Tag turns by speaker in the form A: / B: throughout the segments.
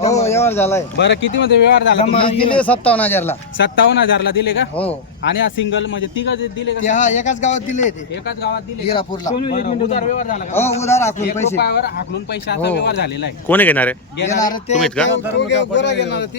A: हो व्यवहार झालाय
B: बरं किती मध्ये व्यवहार
A: झाला दिले सत्तावन्न हजार ला
B: सत्तावन्न ला दिले का हो आणि हा सिंगल म्हणजे ती का दिले
A: एकाच गावात दिले
B: एकाच गावात दिले
A: व्यवहार
B: दिलेला
C: कोणी घेणार
A: आहे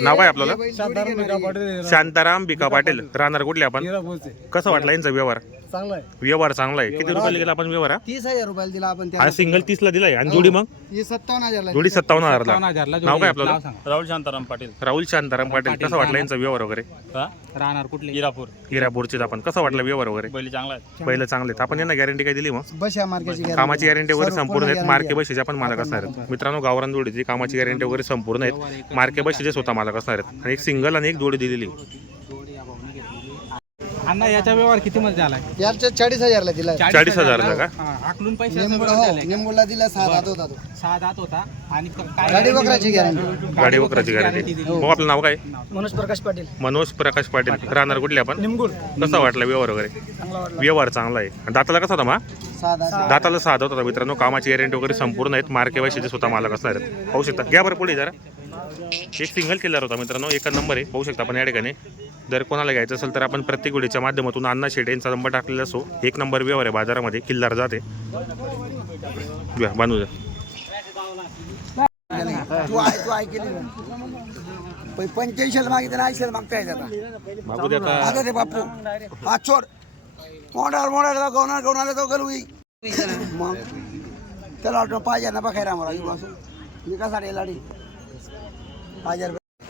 C: नाव आहे आपल्याला शांताराम बिका पाटील शांताराम पाटील राहणार कुठले आपण कसं वाटलं यांचा व्यवहार चांगला व्यवहार चांगला आहे किती रुपयाला आपण व्यवहार
A: तीस हजार रुपयाला दिला आपण
C: सिंगल तीस ला दिलाय आणि जोडी मग
A: सत्तावन्न हजार
C: ला सत्तावन्न हजार नाव काय
D: राहुल शांताराम पाटील
C: राहुल शांताराम पाटील कसं वाटलं यांचा व्यवहार
D: वगैरे
C: हिरापूर ची आपण कसं वाटलं व्यवहार चांगला पहिले चांगले आपण यांना गॅरंटी काय दिली मग कामाची गॅरंटी वगैरे संपूर्ण आहेत मार्के बशीचे आपण मालक असणार आहेत मित्रांनो गावरान जोडी कामाची गॅरंटी वगैरे संपूर्ण आहेत मार्के बशीचे स्वतः मालक असणार आहेत आणि एक सिंगल आणि एक जोडी दिलेली
B: याचा व्यवहार किती
A: चाळीस हजार
C: चाळीस
B: गाडी
C: नाव काय
A: मनोज प्रकाश पाटील
C: मनोज प्रकाश पाटील राहणार कुठले आपण निमगूळ कसा वाटला व्यवहार वगैरे व्यवहार चांगला आहे दाताला कसा होता मा दाताला साध होता मित्रांनो कामाची गॅरंटी वगैरे संपूर्ण आहेत मार्केवायची मला कसणार होऊ शकता घ्या बरं पुढे जरा एक सिंगल किल्लर होता मित्रांनो एक नंबर आहे पाहू शकता आपण या ठिकाणी जर कोणाला घ्यायचं असेल तर आपण प्रत्येक गुढीच्या माध्यमातून अण्णा शेट यांचा नंबर टाकलेला असो एक नंबर व्यवहार आहे बाजारामध्ये किल्लार जाते बांधू
A: बापू हा चोर गवणार पाहिजे मौड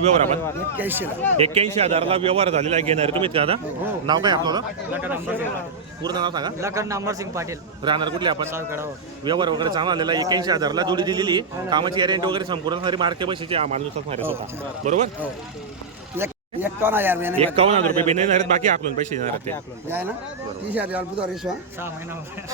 C: व्यवहार आपण व्यवहार झालेला घेणार तुम्ही दादा नाव काय आपलं पूर्ण
B: नाव सांगा पाटील
C: राहणार कुठले आपण व्यवहार वगैरे चांगला आलेला हजार ला जोडी दिलेली कामाची ये माणूसात मारे बरोबर
A: एका
C: एकावन्न हजार रुपये बिन येणार बाकी आपण पैसे
A: येणार